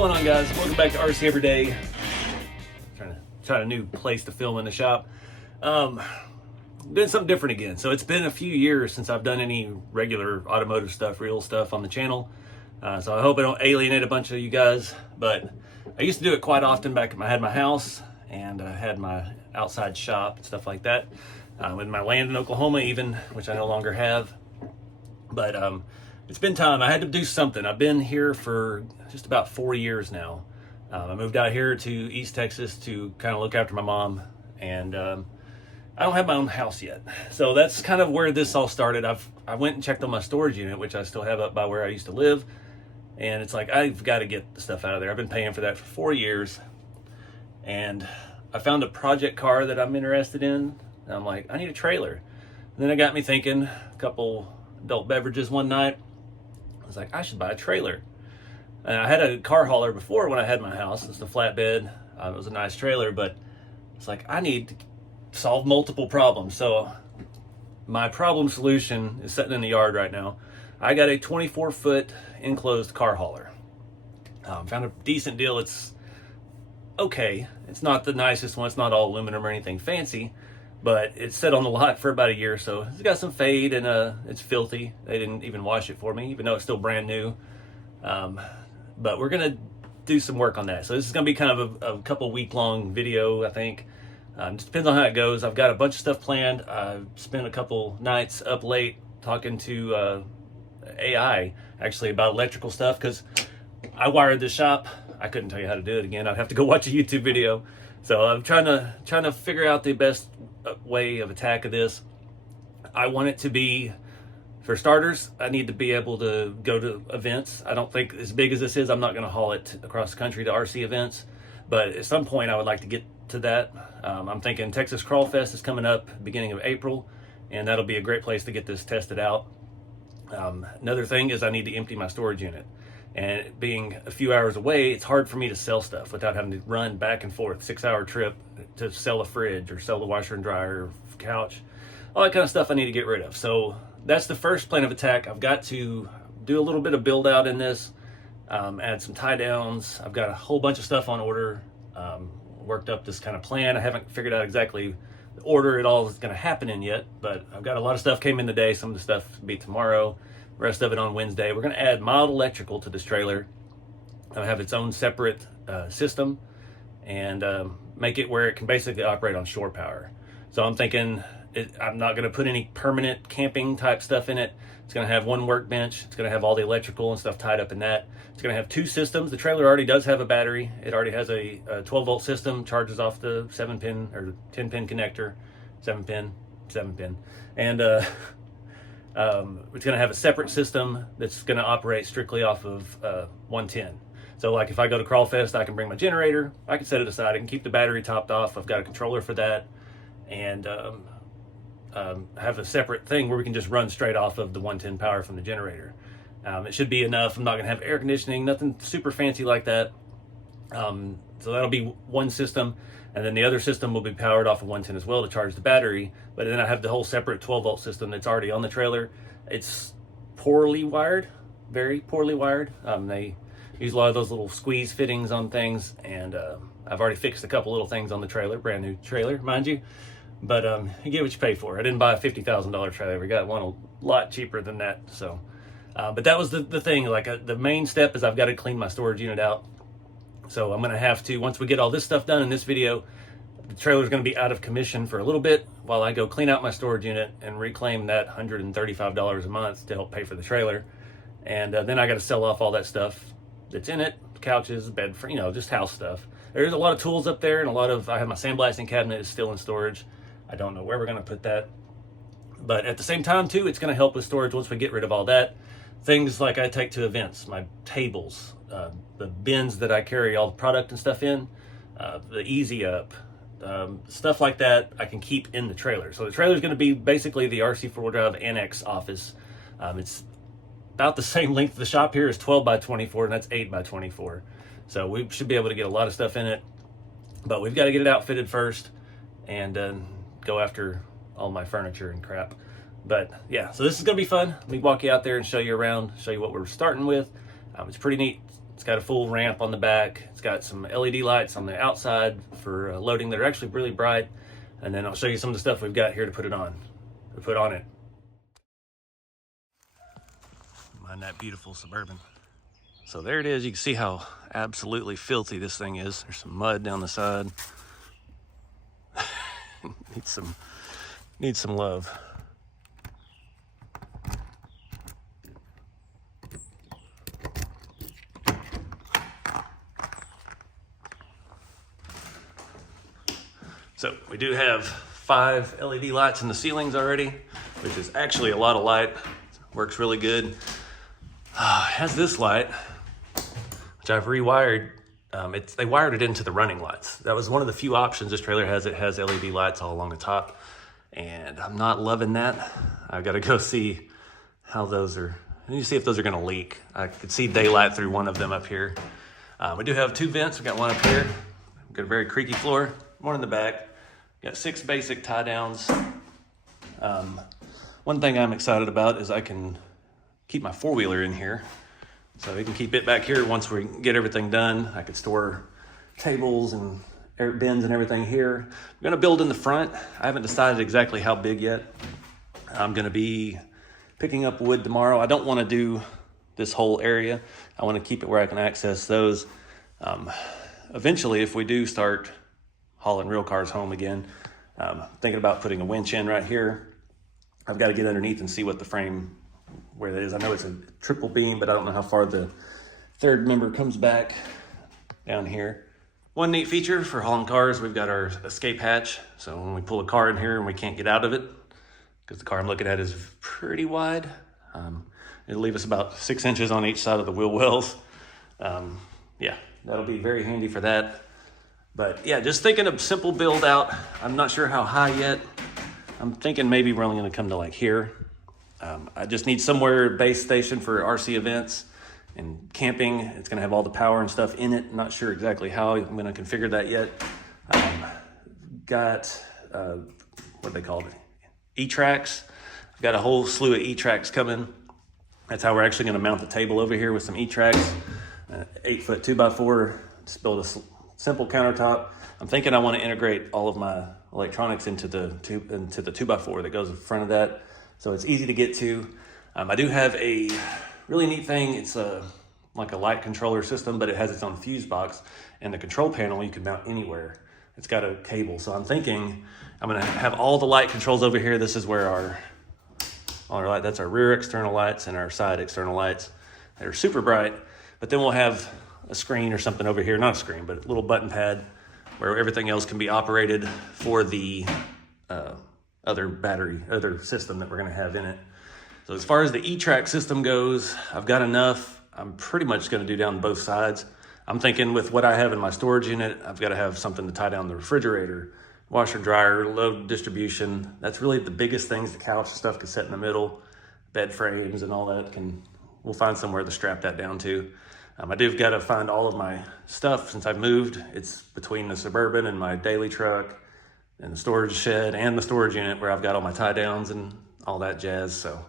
going on, guys? Welcome back to RC Everyday. Trying to try a new place to film in the shop. Doing something different again. So it's been a few years since I've done any regular automotive stuff, real stuff on the channel. So I hope I don't alienate a bunch of you guys, but I used to do it quite often back when I had my house and I had my outside shop and stuff like that. With my land in Oklahoma even, which I no longer have. But it's been time. I had to do something. I've been here for just about 4 years now. I moved out here to East Texas to kind of look after my mom, and I don't have my own house yet. So that's kind of where this all started. I went and checked on my storage unit, which I still have up by where I used to live, and it's like I've got to get the stuff out of there. I've been paying for that for 4 years, and I found a project car that I'm interested in. And I'm like, I need a trailer. And then it got me thinking, a couple adult beverages one night. I was like, I should buy a trailer. And I had a car hauler before when I had my house. It's a flatbed. It was a nice trailer, but it's like, I need to solve multiple problems. So my problem solution is sitting in the yard right now. I got a 24-foot enclosed car hauler. Found a decent deal. It's okay. It's not the nicest one. It's not all aluminum or anything fancy, but it's set on the lot for about a year. So it's got some fade and it's filthy. They didn't even wash it for me, even though it's still brand new. But we're going to do some work on that. So this is going to be kind of a couple week long video, I think. Just depends on how it goes. I've got a bunch of stuff planned. I've spent a couple nights up late talking to AI actually about electrical stuff, because I wired this shop. I couldn't tell you how to do it again. I'd have to go watch a YouTube video. So I'm trying to figure out the best way of attack of this. I want it to be, for starters, I need to be able to go to events. I don't think, as big as this is, I'm not going to haul it across the country to RC events, but at some point I would like to get to that. I'm thinking Texas Crawl Fest is coming up beginning of April, and that'll be a great place to get this tested out. Another thing is I need to empty my storage unit. And being a few hours away, it's hard for me to sell stuff without having to run back and forth, 6-hour trip to sell a fridge or sell the washer and dryer, couch, all that kind of stuff I need to get rid of. So that's the first plan of attack. I've got to do a little bit of build out in this, add some tie downs. I've got a whole bunch of stuff on order, worked up this kind of plan. I haven't figured out exactly the order it all is going to happen in yet, but I've got a lot of stuff came in today. Some of the stuff will be tomorrow. Rest of it on Wednesday. We're going to add mild electrical to this trailer. It'll have its own separate system and make it where it can basically operate on shore power. So I'm thinking I'm not going to put any permanent camping type stuff in it. It's going to have one workbench. It's going to have all the electrical and stuff tied up in that. It's going to have 2 systems. The trailer already does have a battery. It already has a 12-volt system, charges off the 7-pin or 10-pin connector, 7-pin, and it's going to have a separate system that's going to operate strictly off of 110. So like if I go to Crawl Fest, I can bring my generator, I can set it aside, I can keep the battery topped off. I've got a controller for that, and have a separate thing where we can just run straight off of the 110 power from the generator. It should be enough. I'm not going to have air conditioning, nothing super fancy like that. So that'll be one system. And then the other system will be powered off of 110 as well to charge the battery. But then I have the whole separate 12-volt system that's already on the trailer. It's poorly wired, very poorly wired. They use a lot of those little squeeze fittings on things. And I've already fixed a couple little things on the trailer, brand new trailer, mind you. But you get what you pay for. I didn't buy a $50,000 trailer. We got one a lot cheaper than that. So, but that was the thing. Like the main step is I've got to clean my storage unit out. So I'm going to have to, once we get all this stuff done in this video, the trailer's going to be out of commission for a little bit while I go clean out my storage unit and reclaim that $135 a month to help pay for the trailer. And then I got to sell off all that stuff that's in it, couches, bed, just house stuff. There's a lot of tools up there and I have my sandblasting cabinet is still in storage. I don't know where we're going to put that. But at the same time too, it's going to help with storage once we get rid of all that. Things like I take to events, my tables, the bins that I carry all the product and stuff in, the Easy Up, stuff like that I can keep in the trailer. So the trailer is going to be basically the RC 4-wheel drive Annex office. It's about the same length. The shop here is 12 by 24 and that's 8 by 24. So we should be able to get a lot of stuff in it, but we've got to get it outfitted first and go after all my furniture and crap. But yeah, so this is going to be fun. Let me walk you out there and show you around, show you what we're starting with. It's pretty neat It's got a full ramp on the back. It's got some LED lights on the outside for loading that are actually really bright. And then I'll show you some of the stuff we've got here to put on it. Mind that beautiful Suburban. So there it is. You can see how absolutely filthy this thing is. There's some mud down the side. needs some love. So we do have 5 LED lights in the ceilings already, which is actually a lot of light. Works really good. It has this light, which I've rewired. They wired it into the running lights. That was one of the few options this trailer has. It has LED lights all along the top, and I'm not loving that. I've got to go see how those are. I need to see if those are going to leak. I could see daylight through one of them up here. We do have 2 vents. We've got one up here. We've got a very creaky floor, one in the back. Got 6 basic tie downs. One thing I'm excited about is I can keep my 4-wheeler in here. So we can keep it back here once we get everything done. I could store tables and bins and everything here. I'm gonna build in the front. I haven't decided exactly how big yet. I'm gonna be picking up wood tomorrow. I don't wanna do this whole area. I wanna keep it where I can access those. Eventually, if we do start hauling real cars home again, thinking about putting a winch in right here. I've got to get underneath and see what the frame, where that is. I know it's a triple beam, but I don't know how far the 3rd member comes back down here. One neat feature for hauling cars, we've got our escape hatch. So when we pull a car in here and we can't get out of it, because the car I'm looking at is pretty wide, it'll leave us about 6 inches on each side of the wheel wells. Yeah, that'll be very handy for that. But yeah, just thinking of simple build out. I'm not sure how high yet. I'm thinking maybe we're only gonna come to like here. I just need somewhere base station for RC events and camping. It's gonna have all the power and stuff in it. Not sure exactly how I'm gonna configure that yet. Got, what do they call it? E-tracks. I've got a whole slew of E-tracks coming. That's how we're actually gonna mount the table over here with some E-tracks. 8-foot 2x4, just build a simple countertop. I'm thinking I want to integrate all of my electronics into the 2x4 that goes in front of that, so it's easy to get to. I do have a really neat thing. It's like a light controller system, but it has its own fuse box, and the control panel you can mount anywhere. It's got a cable, so I'm thinking I'm going to have all the light controls over here. This is where our light, that's our rear external lights and our side external lights. They're super bright, but then we'll have a screen or something over here, not a screen, but a little button pad where everything else can be operated for the other system that we're gonna have in it. So as far as the E-track system goes, I've got enough. I'm pretty much gonna do down both sides. I'm thinking with what I have in my storage unit, I've gotta have something to tie down the refrigerator, washer, dryer, load distribution. That's really the biggest things. The couch and stuff can sit in the middle, bed frames and all that we'll find somewhere to strap that down to. I do got to find all of my stuff since I've moved. It's between the Suburban and my daily truck and the storage shed and the storage unit where I've got all my tie downs and all that jazz. So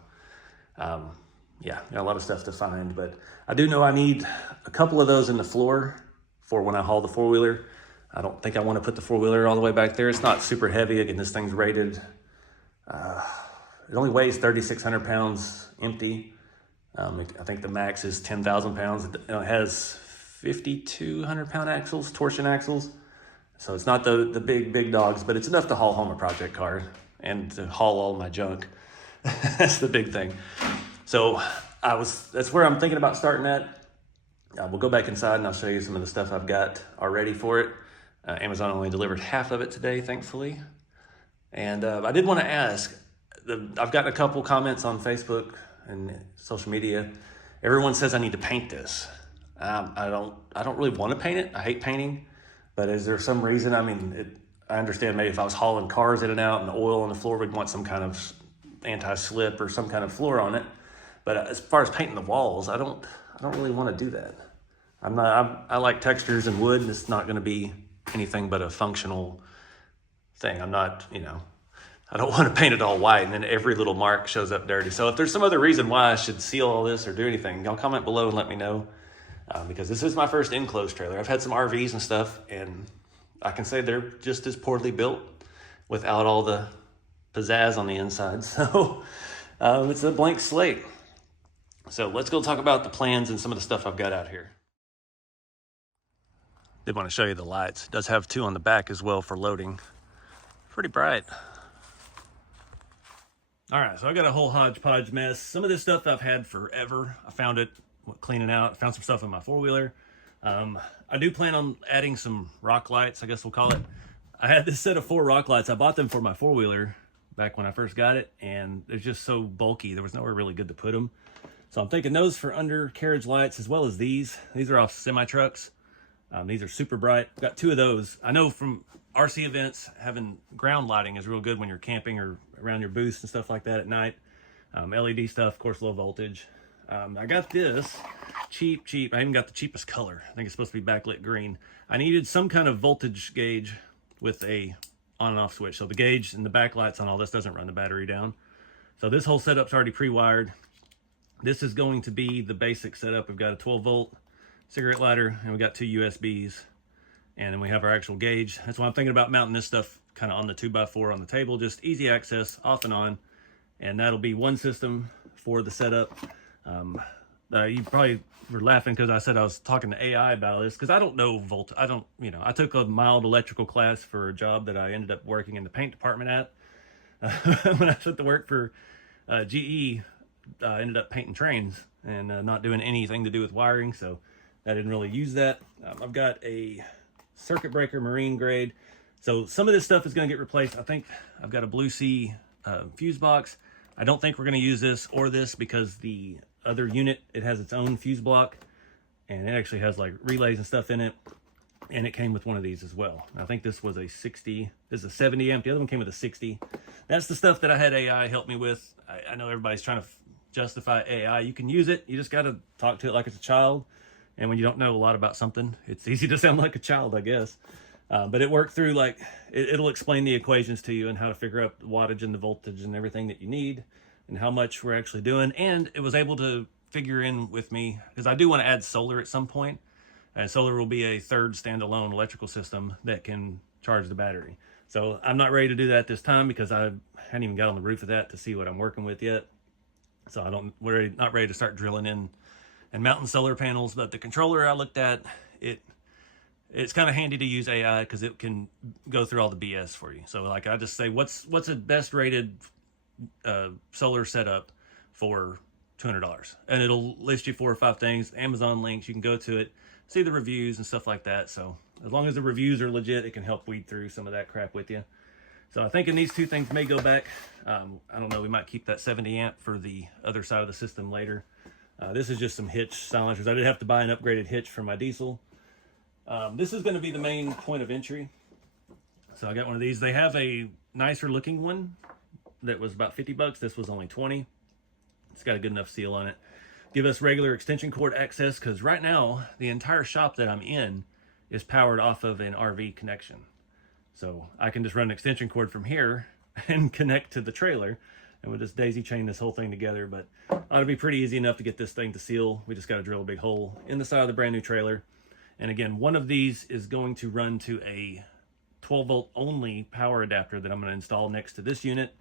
yeah, got a lot of stuff to find, but I do know I need a couple of those in the floor for when I haul the 4-wheeler. I don't think I want to put the 4-wheeler all the way back there. It's not super heavy. Again, this thing's rated. It only weighs 3,600 pounds empty. I think the max is 10,000 pounds. It has 5,200 pound axles, torsion axles. So it's not the big dogs, but it's enough to haul home a project car and to haul all my junk. That's the big thing. So that's where I'm thinking about starting at. We'll go back inside and I'll show you some of the stuff I've got already for it. Amazon only delivered half of it today, thankfully. And I did want to ask, I've gotten a couple comments on Facebook and social media. Everyone says I need to paint this. I don't really want to paint it. I hate painting, but is there some reason? I mean, I understand maybe if I was hauling cars in and out and the oil on the floor, we'd want some kind of anti-slip or some kind of floor on it. But as far as painting the walls, I don't really want to do that. I like textures and wood, and it's not going to be anything but a functional thing. I'm not, I don't want to paint it all white and then every little mark shows up dirty. So if there's some other reason why I should seal all this or do anything, y'all comment below and let me know. because this is my first enclosed trailer. I've had some RVs and stuff, and I can say they're just as poorly built without all the pizzazz on the inside. So it's a blank slate. So let's go talk about the plans and some of the stuff I've got out here. Did want to show you the lights. It does have two on the back as well for loading. Pretty bright. All right, so I got a whole hodgepodge mess. Some of this stuff I've had forever. I found it cleaning out. I found some stuff in my four-wheeler. I do plan on adding some rock lights, I guess we'll call it. I had this set of 4 rock lights. I bought them for my four-wheeler back when I first got it, and they're just so bulky. There was nowhere really good to put them. So I'm thinking those for undercarriage lights, as well as these. These are off semi-trucks. These are super bright. Got 2 of those. I know from RC events, having ground lighting is real good when you're camping or around your booths and stuff like that at night. LED stuff, of course, low voltage. I got this cheap. I even got the cheapest color. I think it's supposed to be backlit green. I needed some kind of voltage gauge with a on and off switch. So the gauge and the backlights on all this doesn't run the battery down. So this whole setup's already pre-wired. This is going to be the basic setup. We've got a 12-volt cigarette lighter, and we got 2 USBs, and then we have our actual gauge. That's why I'm thinking about mounting this stuff kind of on the 2x4 on the table, just easy access, off and on, and that'll be one system for the setup. You probably were laughing because I said I was talking to AI about this, because I don't know I took a mild electrical class for a job that I ended up working in the paint department at. When I went to work for GE, I ended up painting trains and not doing anything to do with wiring, so I didn't really use that. I've got a circuit breaker, marine grade. So some of this stuff is going to get replaced. I think I've got a Blue Sea fuse box. I don't think we're going to use this or this, because the other unit, it has its own fuse block, and it actually has like relays and stuff in it. And it came with one of these as well. I think this was a 60, this is a 70 amp. The other one came with a 60. That's the stuff that I had AI help me with. I know everybody's trying to justify AI. You can use it. You just got to talk to it like it's a child. And when you don't know a lot about something, it's easy to sound like a child, I guess. But it worked through, like, it'll explain the equations to you and how to figure out the wattage and the voltage and everything that you need and how much we're actually doing. And it was able to figure in with me, because I do want to add solar at some point. And solar will be a third standalone electrical system that can charge the battery. So I'm not ready to do that this time, because I hadn't even got on the roof of that to see what I'm working with yet. So we're not ready to start drilling in and mounting solar panels. But the controller I looked at, it's kind of handy to use AI, because it can go through all the BS for you. So like I just say, what's a best rated solar setup for $200, and it'll list you 4 or 5 things, Amazon links, you can go to it, see the reviews and stuff like that. So as long as the reviews are legit, it can help weed through some of that crap with you. So I'm thinking these 2 things may go back. I don't know, we might keep that 70 amp for the other side of the system later. This is just some hitch silencers. I did have to buy an upgraded hitch for my diesel. This is going to be the main point of entry. So I got one of these. They have a nicer looking one that was about $50. This was only 20. It's got a good enough seal on it. Give us regular extension cord access, because right now the entire shop that I'm in is powered off of an RV connection. So I can just run an extension cord from here and connect to the trailer, and we'll just daisy chain this whole thing together. But ought to be pretty easy enough to get this thing to seal. We just got to drill a big hole in the side of the brand new trailer. And again, one of these is going to run to a 12-volt only power adapter that I'm going to install next to this unit.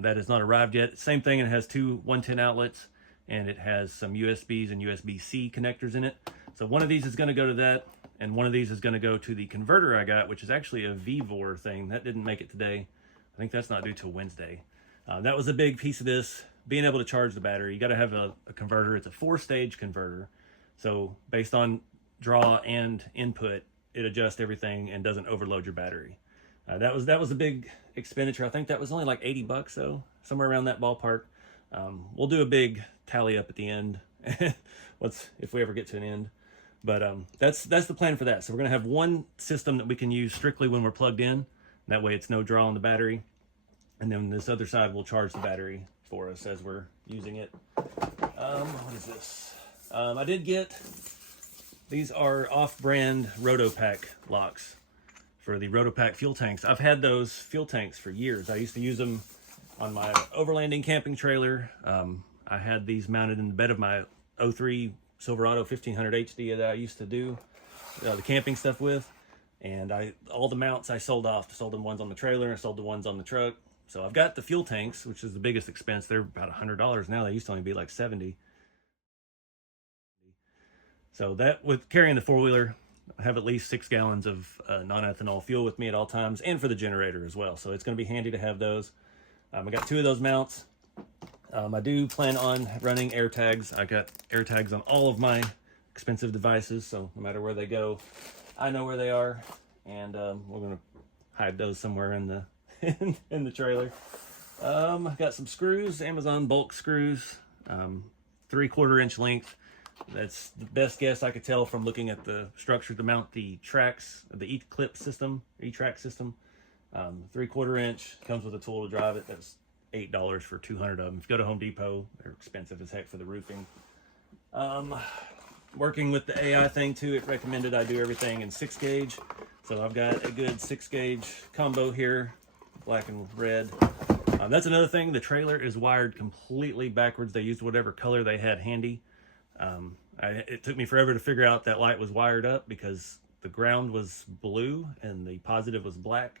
That has not arrived yet. Same thing, it has 2 110 outlets, and it has some USBs and USB-C connectors in it. So one of these is going to go to that, and one of these is going to go to the converter I got, which is actually a VVOR thing. That didn't make it today. I think that's not due till Wednesday. That was a big piece of this, being able to charge the battery. You got to have a converter. It's a 4-stage converter. So based on draw and input, it adjusts everything and doesn't overload your battery. That was a big expenditure. I think that was only like $80 though, somewhere around that ballpark. We'll do a big tally up at the end, if we ever get to an end. But that's the plan for that. So we're gonna have one system that we can use strictly when we're plugged in. That way it's no draw on the battery. And then this other side will charge the battery for us as we're using it. What is this? I did get, these are off-brand Rotopack locks for the Rotopack fuel tanks. I've had those fuel tanks for years. I used to use them on my overlanding camping trailer. I had these mounted in the bed of my 03 Silverado 1500 HD that I used to do the camping stuff with. And all the mounts I sold off. I sold the ones on the trailer, I sold the ones on the truck. So I've got the fuel tanks, which is the biggest expense. They're about $100 now. They used to only be like 70. So that, with carrying the four-wheeler, I have at least 6 gallons of non-ethanol fuel with me at all times, and for the generator as well. So it's going to be handy to have those. I got 2 of those mounts. I do plan on running air tags. I got air tags on all of my expensive devices, so no matter where they go, I know where they are, and we're going to hide those somewhere in the in the trailer. Got some screws, Amazon bulk screws, 3/4 inch length. That's the best guess I could tell from looking at the structure to mount the tracks, the E-clip system, E-track system. 3/4 inch, comes with a tool to drive it. That's $8 for 200 of them. If you go to Home Depot, they're expensive as heck for the roofing. Working with the AI thing too, it recommended I do everything in 6 gauge. So I've got a good 6 gauge combo here, black and red. That's another thing, the trailer is wired completely backwards. They used whatever color they had handy. It took me forever to figure out that light was wired up because the ground was blue and the positive was black.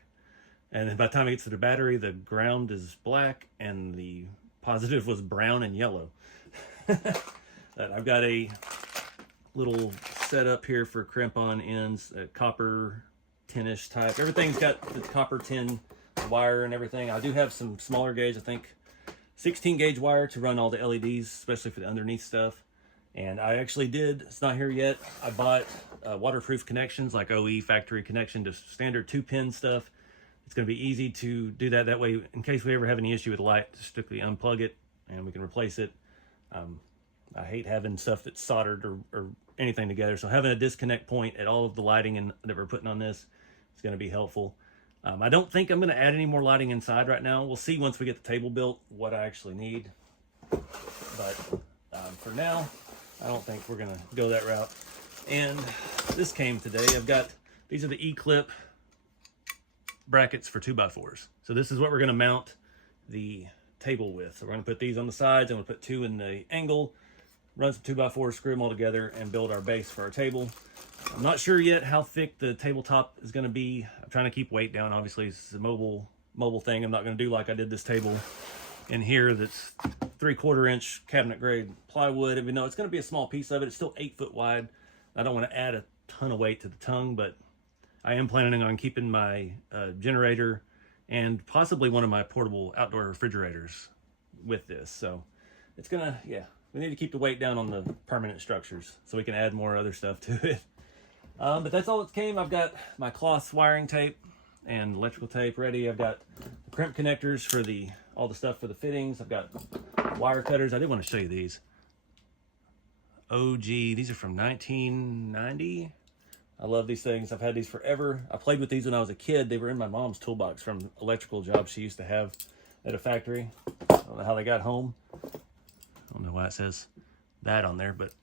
And then by the time it gets to the battery, the ground is black and the positive was brown and yellow. I've got a little setup here for crimp-on ends, copper tin-ish type. Everything's got the copper tin wire and everything. I do have some smaller gauge, I think 16 gauge wire to run all the LEDs, especially for the underneath stuff. And I actually did, it's not here yet, I bought waterproof connections like OE factory connection to standard 2-pin stuff. It's going to be easy to do that. That way, in case we ever have any issue with the light, just strictly unplug it and we can replace it. I hate having stuff that's soldered or anything together. So having a disconnect point at all of the lighting that we're putting on this is going to be helpful. I don't think I'm going to add any more lighting inside right now. We'll see once we get the table built what I actually need. But for now, I don't think we're going to go that route. And this came today. These are the E-clip brackets for 2x4s. So this is what we're going to mount the table with. So we're going to put these on the sides. I'm going to put 2 in the angle, run some 2x4s, screw them all together, and build our base for our table. I'm not sure yet how thick the tabletop is going to be. I'm trying to keep weight down. Obviously, it's a mobile thing. I'm not going to do like I did this table in here that's 3/4 inch cabinet grade plywood. Even though it's going to be a small piece of it, it's still 8 foot wide. I don't want to add a ton of weight to the tongue, but I am planning on keeping my generator and possibly one of my portable outdoor refrigerators with this. So it's gonna, we need to keep the weight down on the permanent structures so we can add more other stuff to it. But that's all it came. I've got my cloth wiring tape and electrical tape ready. I've got the crimp connectors for all the stuff for the fittings. I've got wire cutters. I did want to show you these. OG, these are from 1990. I love these things. I've had these forever. I played with these when I was a kid. They were in my mom's toolbox from electrical jobs she used to have at a factory. I don't know how they got home. I don't know why it says that on there, but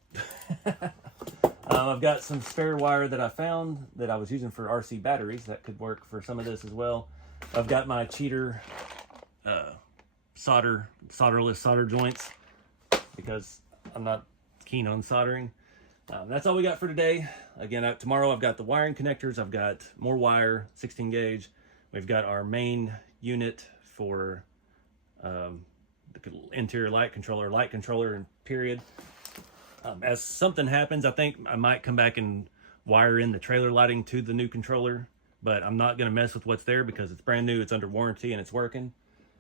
I've got some spare wire that I found that I was using for RC batteries that could work for some of this as well. I've got my cheater solderless solder joints because I'm not keen on soldering. That's all we got for today. Again, tomorrow I've got the wiring connectors. I've got more wire, 16 gauge. We've got our main unit for the interior light controller and period. As something happens, I think I might come back and wire in the trailer lighting to the new controller, but I'm not going to mess with what's there because it's brand new, it's under warranty, and it's working.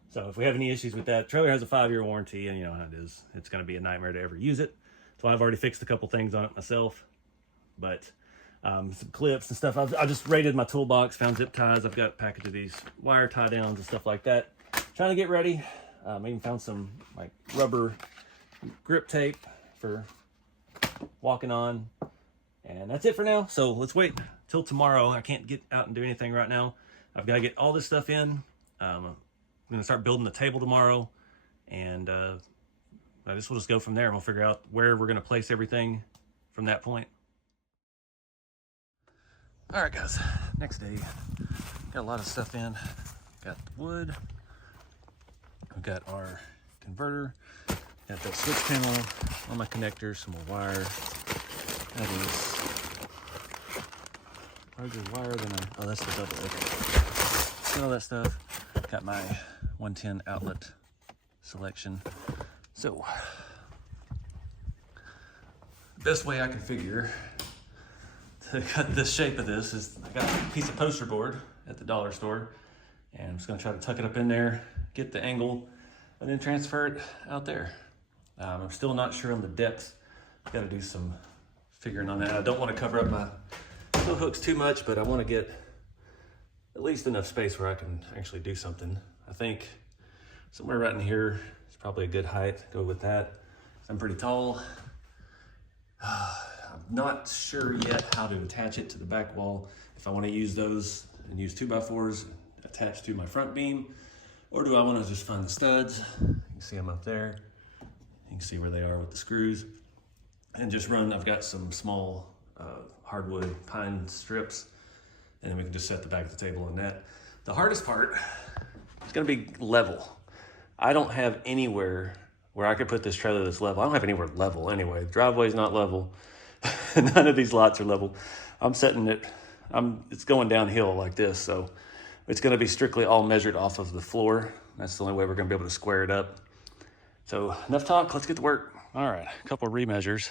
So if we have any issues with that, trailer has a 5-year warranty, and you know how it is. It's going to be a nightmare to ever use it. So I've already fixed a couple things on it myself, but some clips and stuff. I just raided my toolbox, found zip ties. I've got a package of these wire tie downs and stuff like that. Trying to get ready. I even found some like rubber grip tape for walking on. And that's it for now. So let's wait till tomorrow. I can't get out and do anything right now. I've got to get all this stuff in. I'm going to start building the table tomorrow. And I guess we'll just go from there and we'll figure out where we're going to place everything from that point. All right, guys. Next day. Got a lot of stuff in. Got the wood. We've got our converter. Got that switch panel, all my connectors, some more wire. That is larger wire than oh, that's the double, okay. Got all that stuff. Got my 110 outlet selection. So, best way I can figure to cut this shape of this is I got a piece of poster board at the dollar store, and I'm just gonna try to tuck it up in there, get the angle, and then transfer it out there. I'm still not sure on the depth. Got to do some figuring on that. I don't want to cover up my tow hooks too much, but I want to get at least enough space where I can actually do something. I think somewhere right in here is probably a good height. Go with that. I'm pretty tall. I'm not sure yet how to attach it to the back wall. If I want to use those and use 2x4s attached to my front beam, or do I want to just find the studs? You can see them up there. You can see where they are with the screws, and just run. I've got some small hardwood pine strips, and then we can just set the back of the table on that. The hardest part is gonna be level. I don't have anywhere where I could put this trailer that's level. I don't have anywhere level anyway. The driveway's not level. None of these lots are level. I'm setting it, it's going downhill like this, so it's gonna be strictly all measured off of the floor. That's the only way we're gonna be able to square it up. So enough talk, let's get to work. All right, a couple of remeasures.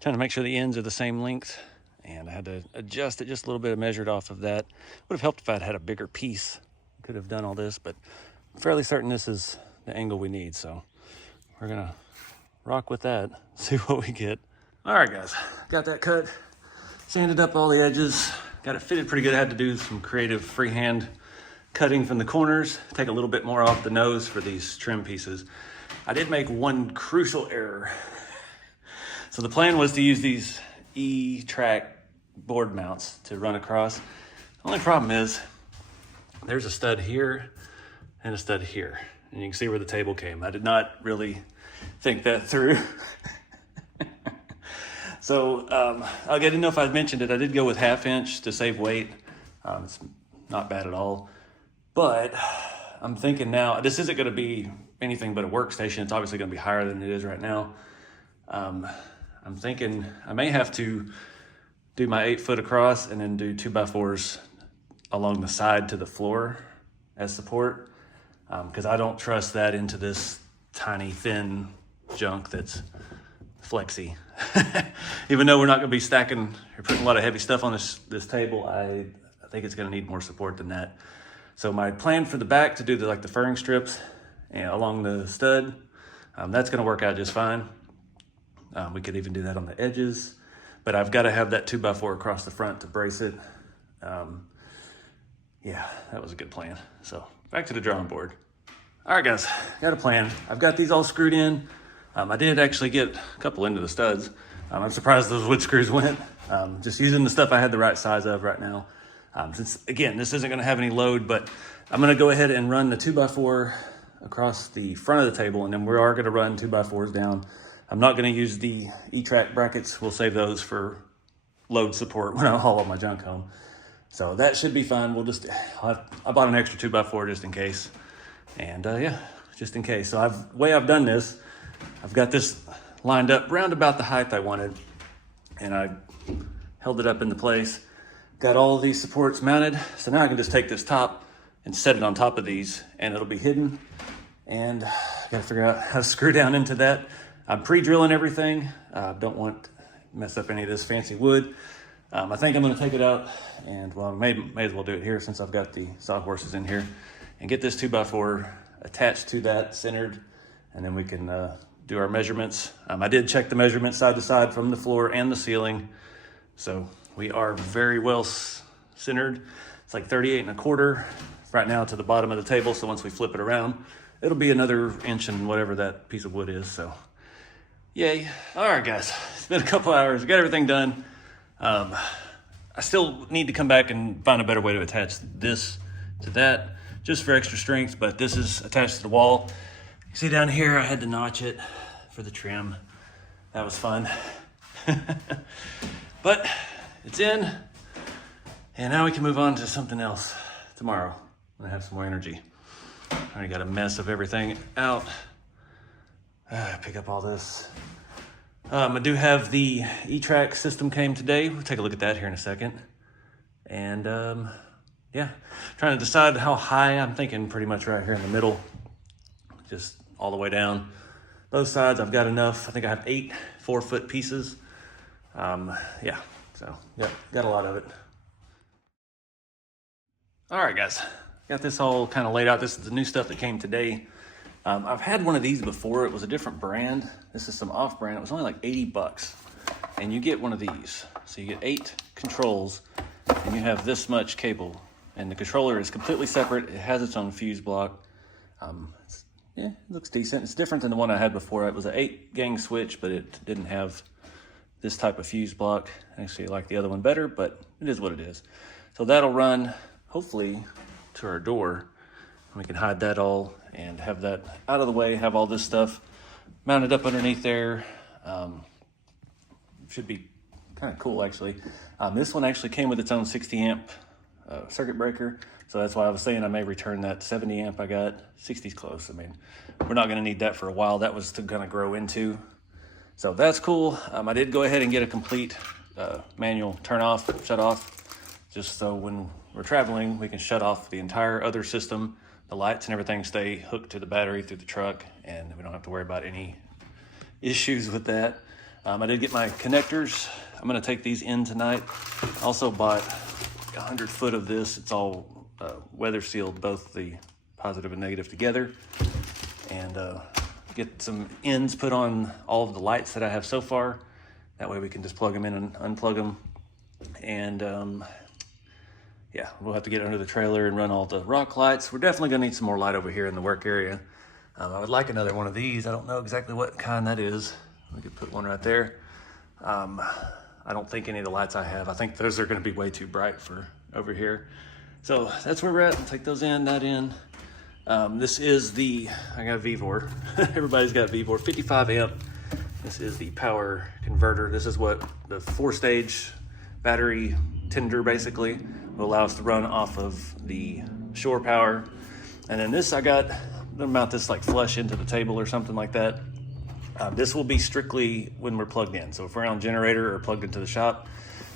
Trying to make sure the ends are the same length, and I had to adjust it just a little bit, measured off of that. Would have helped if I'd had a bigger piece. Could have done all this, but I'm fairly certain this is the angle we need, so we're gonna rock with that, see what we get. All right, guys, got that cut, sanded up all the edges, got it fitted pretty good. I had to do some creative freehand cutting from the corners, take a little bit more off the nose for these trim pieces. I did make one crucial error. So the plan was to use these E-track board mounts to run across. The only problem is there's a stud here and a stud here, and you can see where the table came. I did not really think that through. So I didn't know if I mentioned it. I did go with 1/2 inch to save weight. It's not bad at all. But I'm thinking now, this isn't gonna be anything but a workstation. It's obviously gonna be higher than it is right now. I'm thinking I may have to do my 8 foot across and then do 2x4s along the side to the floor as support. Because I don't trust that into this tiny, thin junk that's flexy. Even though we're not gonna be stacking or putting a lot of heavy stuff on this table, I think it's gonna need more support than that. So my plan for the back to do the furring strips along the stud, that's gonna work out just fine. We could even do that on the edges, but I've gotta have that 2x4 across the front to brace it. Yeah, that was a good plan. So back to the drawing board. All right, guys, got a plan. I've got these all screwed in. I did actually get a couple into the studs. I'm surprised those wood screws went. Just using the stuff I had the right size of right now. Since, again, this isn't gonna have any load, but I'm gonna go ahead and run the 2x4 across the front of the table, and then we are gonna run 2x4s down. I'm not gonna use the E-track brackets. We'll save those for load support when I haul all my junk home. So that should be fine. I bought an extra 2x4 just in case. And yeah, just in case. So the way I've done this, I've got this lined up round about the height I wanted, and I held it up into place. Got all of these supports mounted. So now I can just take this top and set it on top of these, and it'll be hidden. And I gotta figure out how to screw down into that. I'm pre-drilling everything. Don't want to mess up any of this fancy wood. I think I'm gonna take it out, and well, may as well do it here since I've got the sawhorses in here, and get this 2x4 attached to that, centered, and then we can do our measurements. I did check the measurements side to side from the floor and the ceiling. So we are very well centered. It's like 38¼ right now to the bottom of the table. So once we flip it around, it'll be another inch and whatever that piece of wood is. So yay. All right, guys, it's been a couple hours. Got everything done. I still need to come back and find a better way to attach this to that, just for extra strength, but this is attached to the wall. You see down here, I had to notch it for the trim. That was fun. But it's in, and now we can move on to something else tomorrow when I have some more energy. I already got a mess of everything out. Pick up all this. I do have the E-Track system came today. We'll take a look at that here in a second. And yeah, trying to decide how high. I'm thinking pretty much right here in the middle, just all the way down. Both sides, I've got enough. I think I have 8 4-foot pieces. Yeah, so got a lot of it. All right, guys, got this all kind of laid out. This is the new stuff that came today. I've had one of these before. It was a different brand. This is some off-brand. It was only like 80 bucks. And you get one of these. So you get 8 controls, and you have this much cable. And the controller is completely separate. It has its own fuse block. Yeah, it looks decent. It's different than the one I had before. It was an 8-gang switch, but it didn't have this type of fuse block. Actually, I like the other one better, but it is what it is. So that'll run, hopefully, to our door. We can hide that all and have that out of the way, have all this stuff mounted up underneath there. Should be kind of cool, actually. This one actually came with its own 60 amp circuit breaker. So that's why I was saying I may return that 70 amp I got. 60's close. I mean, we're not gonna need that for a while. That was to kind of grow into. So that's cool. I did go ahead and get a complete manual turn off, shut off, just so when we're traveling, we can shut off the entire other system. The lights and everything stay hooked to the battery through the truck, and we don't have to worry about any issues with that. I did get my connectors. I'm gonna take these in tonight. Also bought 100 foot of this. It's all weather sealed, both the positive and negative together. And get some ends put on all of the lights that I have so far. That way we can just plug them in and unplug them. And yeah, we'll have to get under the trailer and run all the rock lights. We're definitely gonna need some more light over here in the work area. I would like another one of these. I don't know exactly what kind that is. We could put one right there. I don't think any of the lights I have, I think those are gonna be way too bright for over here. So that's where we're at. We'll take those in, that in. This is I got a VVOR. Everybody's got VVOR, 55 amp. This is the power converter. This is what the 4-stage battery tender basically will allow us to run off of the shore power. And then this I'm gonna mount this like flush into the table or something like that. This will be strictly when we're plugged in. So if we're on generator or plugged into the shop,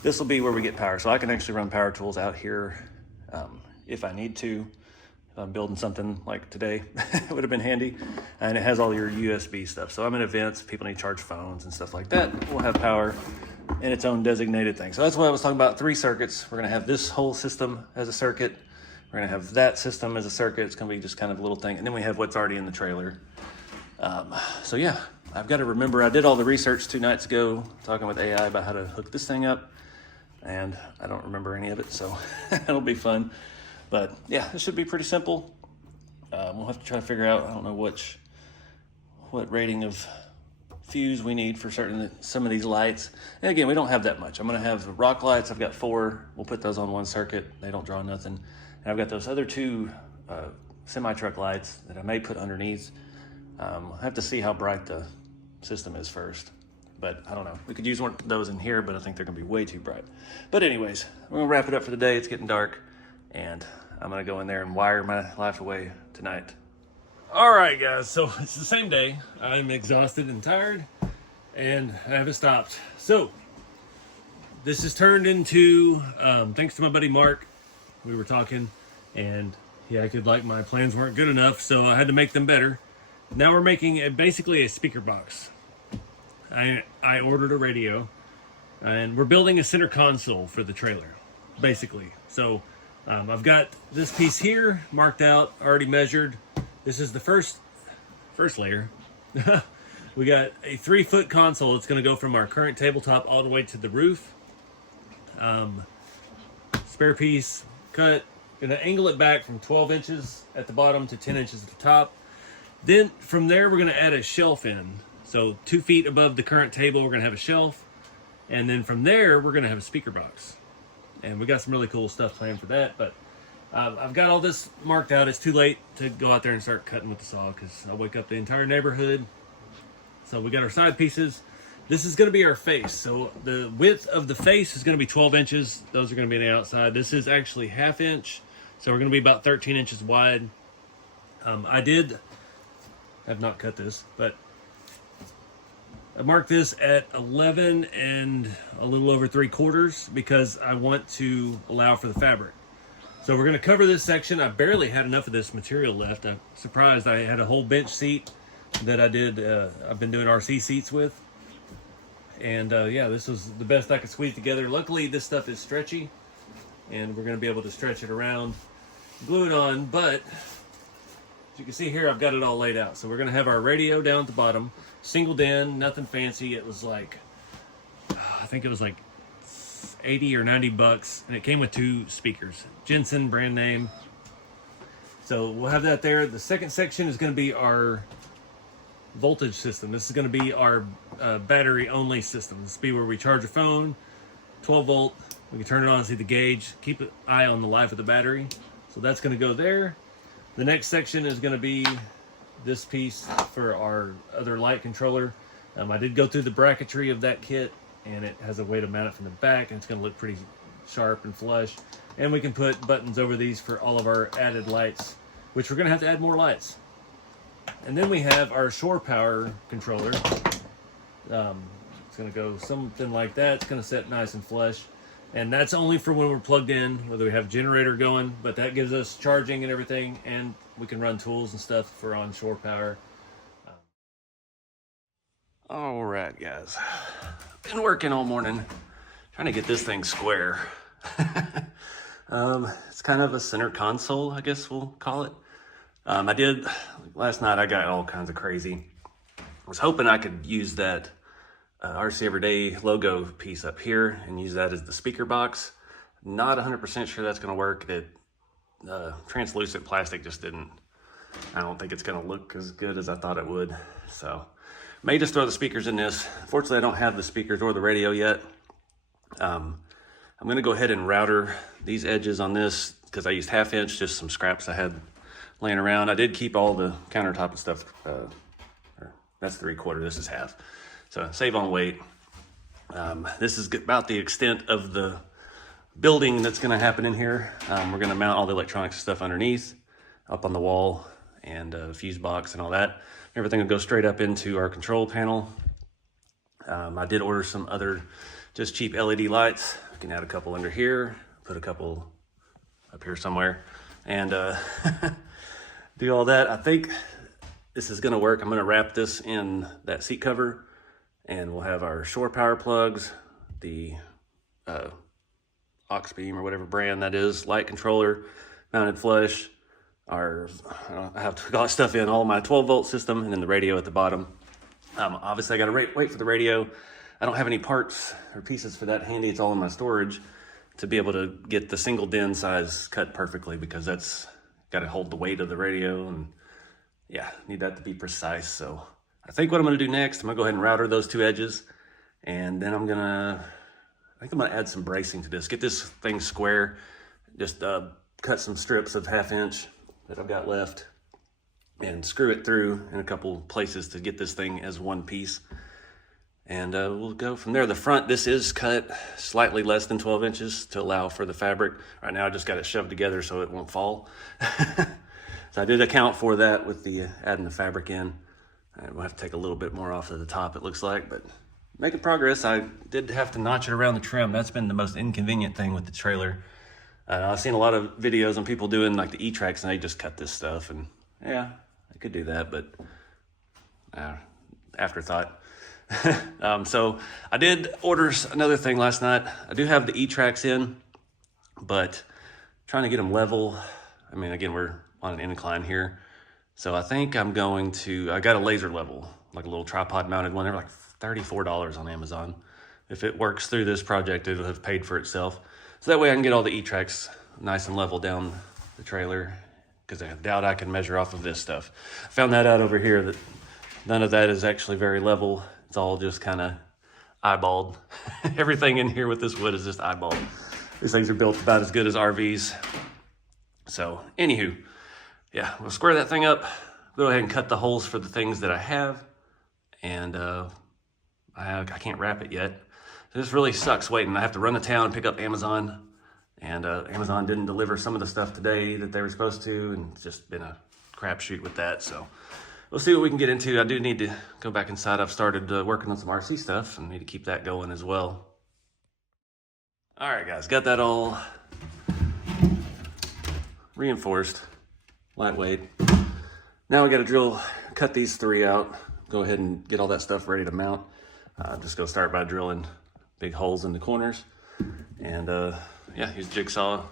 this will be where we get power. So I can actually run power tools out here if I need to. If I'm building something like today, it would have been handy. And it has all your USB stuff. So I'm in events, people need to charge phones and stuff like that. We'll have power in its own designated thing. So that's what I was talking about, 3 circuits. We're gonna have this whole system as a circuit. We're gonna have that system as a circuit. It's gonna be just kind of a little thing. And then we have what's already in the trailer. So yeah, I've got to remember, I did all the research 2 nights ago, talking with AI about how to hook this thing up. And I don't remember any of it, so it'll be fun. But yeah, it should be pretty simple. We'll have to try to figure out, I don't know what rating of fuse we need for some of these lights. And again, we don't have that much. I'm gonna have rock lights. I've got 4. We'll put those on one circuit. They don't draw nothing. And I've got those other 2 semi-truck lights that I may put underneath. I have to see how bright the system is first. But I don't know. We could use one of those in here, but I think they're gonna be way too bright. But anyways, we're gonna wrap it up for the day. It's getting dark, and I'm gonna go in there and wire my life away tonight. All right, guys, so it's the same day. I'm exhausted and tired, and I haven't stopped. So this has turned into, thanks to my buddy Mark, we were talking, and he acted like my plans weren't good enough, so I had to make them better. Now we're making basically a speaker box. I ordered a radio, and we're building a center console for the trailer, basically. So I've got this piece here marked out, already measured. This is the first layer. We got a 3-foot console. It's going to go from our current tabletop all the way to the roof. Spare piece cut. Going to angle it back from 12 inches at the bottom to 10 inches at the top. Then from there, we're going to add a shelf in. So 2 feet above the current table, we're going to have a shelf. And then from there, we're going to have a speaker box. And we got some really cool stuff planned for that. But I've got all this marked out. It's too late to go out there and start cutting with the saw because I'll wake up the entire neighborhood. So we got our side pieces. This is going to be our face. So the width of the face is going to be 12 inches. Those are going to be on the outside. This is actually 1/2 inch. So we're going to be about 13 inches wide. I have not cut this, but I marked this at 11 and a little over 3/4 because I want to allow for the fabric. So we're going to cover this section. I barely had enough of this material left. I'm surprised. I had a whole bench seat that I've been doing RC seats with. And yeah, this was the best I could squeeze together. Luckily, this stuff is stretchy, and we're going to be able to stretch it around, glue it on. But as you can see here, I've got it all laid out. So we're going to have our radio down at the bottom, singled in, nothing fancy. It was like, I think it was like 80 or 90 bucks, and it came with 2 speakers, Jensen brand name. So we'll have that there. The second section is going to be our voltage system. This is going to be our battery only system. This will be where we charge a phone, 12 volt. We can turn it on and see the gauge, keep an eye on the life of the battery. So that's going to go there. The next section is going to be this piece for our other light controller. I did go through the bracketry of that kit, and it has a way to mount it from the back, and it's going to look pretty sharp and flush. And we can put buttons over these for all of our added lights, which we're going to have to add more lights. And then we have our shore power controller. It's going to go something like that. It's going to set nice and flush. And that's only for when we're plugged in, whether we have a generator going, but that gives us charging and everything, and we can run tools and stuff for on shore power. All right, guys. Been working all morning trying to get this thing square. It's kind of a center console, I guess we'll call it. Last night I got all kinds of crazy. I was hoping I could use that RCeveryday logo piece up here and use that as the speaker box. Not 100% sure that's going to work. That translucent plastic just didn't, I don't think it's going to look as good as I thought it would. So may just throw the speakers in this. Fortunately, I don't have the speakers or the radio yet. I'm going to go ahead and router these edges on this because I used 1/2 inch, just some scraps I had laying around. I did keep all the countertop and stuff. That's 3/4, this is 1/2. So save on weight. This is about the extent of the building that's going to happen in here. We're going to mount all the electronics and stuff underneath, up on the wall, and fuse box and all that. Everything will go straight up into our control panel. I did order some other just cheap LED lights. I can add a couple under here, put a couple up here somewhere, and do all that. I think this is going to work. I'm going to wrap this in that seat cover, and we'll have our shore power plugs, the aux beam or whatever brand that is, light controller mounted flush, I have to got stuff in all my 12 volt system, and then the radio at the bottom. Obviously I got to wait for the radio. I don't have any parts or pieces for that handy. It's all in my storage to be able to get the single DIN size cut perfectly, because that's got to hold the weight of the radio, and yeah, need that to be precise. So I think what I'm going to do next, I'm going to go ahead and router those 2 edges, and then I think I'm going to add some bracing to this, get this thing square, just cut some strips of 1/2 inch that I've got left and screw it through in a couple places to get this thing as one piece. And we'll go from there. The front, this is cut slightly less than 12 inches to allow for the fabric. Right now I just got it shoved together so it won't fall. So I did account for that with the adding the fabric in. We'll have to take a little bit more off of the top, it looks like, but making progress. I did have to notch it around the trim. That's been the most inconvenient thing with the trailer. I've seen a lot of videos on people doing like the E-tracks, and they just cut this stuff, and yeah, I could do that, but afterthought. So I did order another thing last night. I do have the E-tracks in, but trying to get them level. I mean, again, we're on an incline here. So I think I got a laser level, like a little tripod mounted one. They're like $34 on Amazon. If it works through this project, it'll have paid for itself. So that way I can get all the E-tracks nice and level down the trailer, because I doubt I can measure off of this stuff. I found that out over here, that none of that is actually very level. It's all just kind of eyeballed. Everything in here with this wood is just eyeballed. These things are built about as good as RVs. So anywho, yeah, we'll square that thing up, go ahead and cut the holes for the things that I have, and I can't wrap it yet. This really sucks waiting. I have to run to town and pick up Amazon, and Amazon didn't deliver some of the stuff today that they were supposed to, and it's just been a crapshoot with that. So we'll see what we can get into. I do need to go back inside. I've started working on some RC stuff and need to keep that going as well. All right, guys, got that all reinforced, lightweight. Now we got to cut these 3 out, go ahead and get all that stuff ready to mount. Just go start by drilling big holes in the corners and yeah, use jigsaw,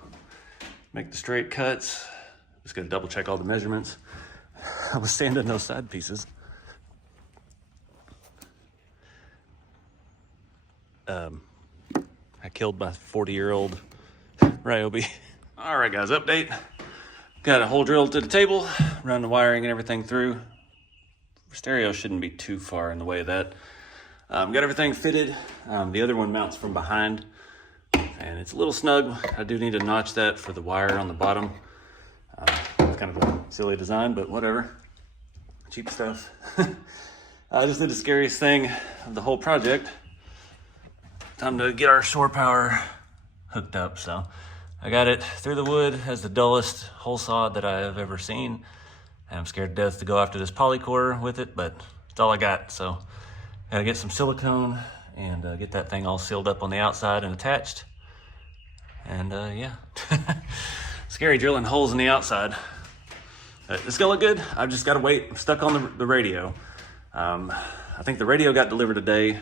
make the straight cuts. Just gotta double check all the measurements. I was sanding those side pieces. I killed my 40-year-old Ryobi. All right, guys, update. Got a hole drilled to the table, run the wiring and everything through. Stereo shouldn't be too far in the way of that. Got everything fitted. The other one mounts from behind, and it's a little snug. I do need to notch that for the wire on the bottom. It's kind of a silly design, but whatever. Cheap stuff. I just did the scariest thing of the whole project. Time to get our shore power hooked up. So I got it through the wood as the dullest hole saw that I have ever seen. And I'm scared to death to go after this polycore with it, but it's all I got. So gotta get some silicone and get that thing all sealed up on the outside and attached. And yeah, scary drilling holes in the outside. It's gonna look good. I've just gotta wait. I'm stuck on the radio. I think the radio got delivered today.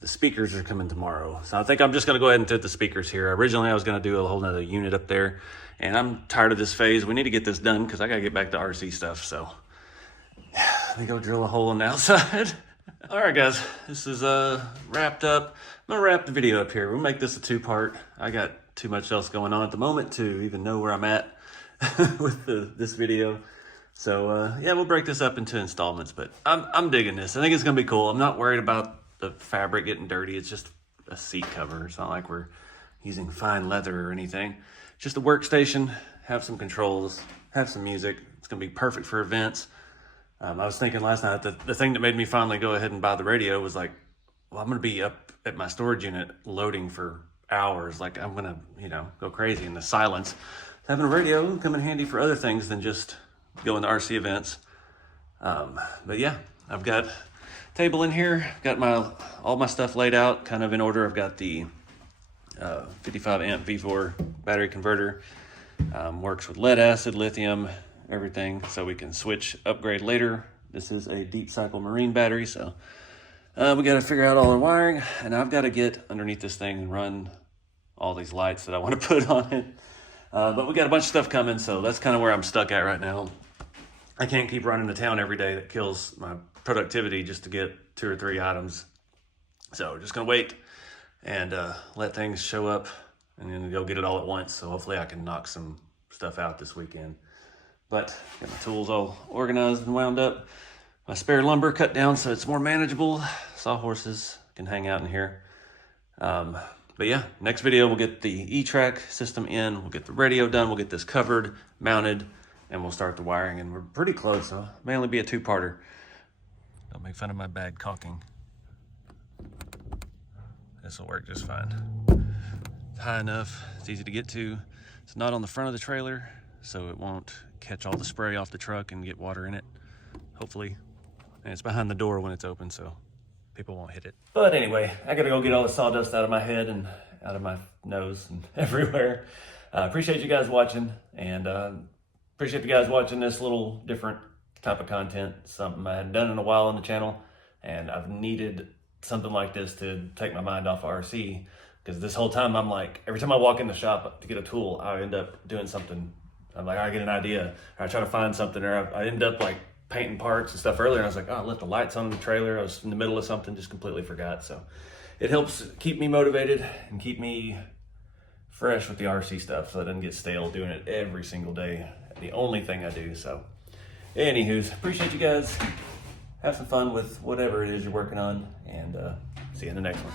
The speakers are coming tomorrow. So I think I'm just gonna go ahead and fit the speakers here. Originally I was gonna do a whole nother unit up there, and I'm tired of this phase. We need to get this done because I gotta get back to RC stuff. So let me go drill a hole on the outside. All right, guys, this is wrapped up. I'm gonna wrap the video up here. We'll make this a 2-part. I got too much else going on at the moment to even know where I'm at with this video. So yeah, we'll break this up into installments, but I'm digging this. I think it's gonna be cool. I'm not worried about the fabric getting dirty. It's just a seat cover. It's not like we're using fine leather or anything. Just a workstation, have some controls, have some music. It's gonna be perfect for events. I was thinking last night that the thing that made me finally go ahead and buy the radio was like, well, I'm gonna be up at my storage unit loading for hours. Like I'm gonna, you know, go crazy in the silence. Having a radio will come in handy for other things than just going to RC events. But yeah, I've got a table in here, got all my stuff laid out kind of in order. I've got the 55 amp V4 battery converter, works with lead acid, lithium, everything, so we can switch, upgrade later. This is a deep cycle marine battery, so we got to figure out all our wiring, and I've got to get underneath this thing and run all these lights that I want to put on it. But we got a bunch of stuff coming, so that's kind of where I'm stuck at right now. I can't keep running to town every day. That kills my productivity just to get 2 or 3 items. So just gonna wait and let things show up and then go get it all at once. So hopefully I can knock some stuff out this weekend. But got my tools all organized and wound up. My spare lumber cut down so it's more manageable. Sawhorses can hang out in here. But yeah, next video we'll get the E-Track system in, we'll get the radio done, we'll get this covered, mounted, and we'll start the wiring. And we're pretty close, so it may only be a 2-parter. Don't make fun of my bad caulking. This will work just fine. It's high enough, it's easy to get to. It's not on the front of the trailer, so it won't catch all the spray off the truck and get water in it, hopefully. And it's behind the door when it's open, so people won't hit it. But anyway, I gotta go get all the sawdust out of my head and out of my nose and everywhere. Appreciate you guys watching, and appreciate you guys watching this little different type of content. Something I hadn't done in a while on the channel, and I've needed something like this to take my mind off of RC, because this whole time I'm like, every time I walk in the shop to get a tool, I end up doing something. I'm like, I get an idea, or I try to find something, or I end up like painting parts and stuff earlier, and I was like, oh, I left the lights on in the trailer. I was in the middle of something, just completely forgot. So it helps keep me motivated and keep me fresh with the RC stuff, so it doesn't get stale doing it every single day. The only thing I do. So anywho's, appreciate you guys. Have some fun with whatever it is you're working on, and see you in the next one.